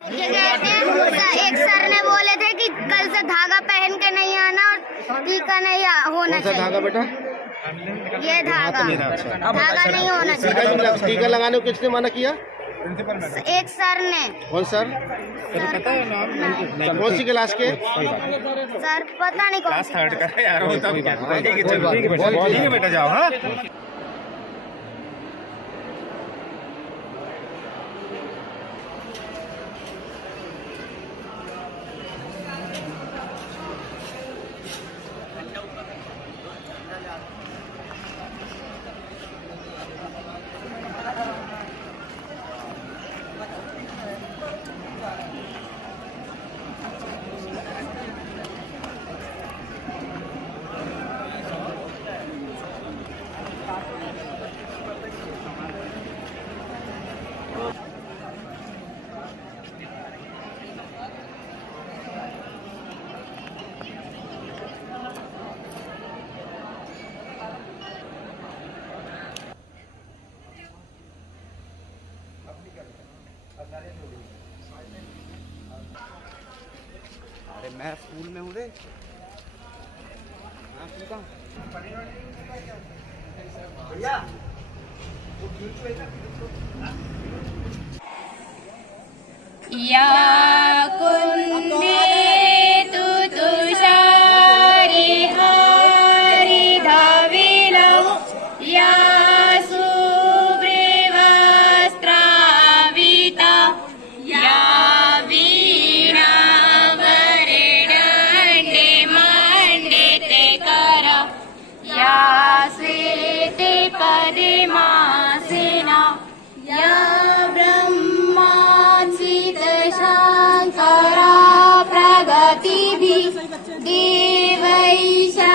ये कहते हैं, एक सर ने बोले थे कि कल से धागा पहन के नहीं आना और टीका नहीं होना चाहिए। धागा बेटा? ये धागा नहीं होना चाहिए। टीका लगाने को किसने मना किया? एक सर ने। कौन सर? कौन सी क्लास के? सर पता नहीं कौन सी थर्ड का यार होता ठीक है बेटा जाओ। हाँ अरे मैं स्कूल में हूँ रे। हाँ ठीक है भैया। या कुंदे तु तुषारी हारी धाविलो या सुब्रेवस्त्राविता या वीणा वरदण्डे मण्डिते कर या स्वेते पद्मासना या शंकरा प्रगतिभिः देवैषा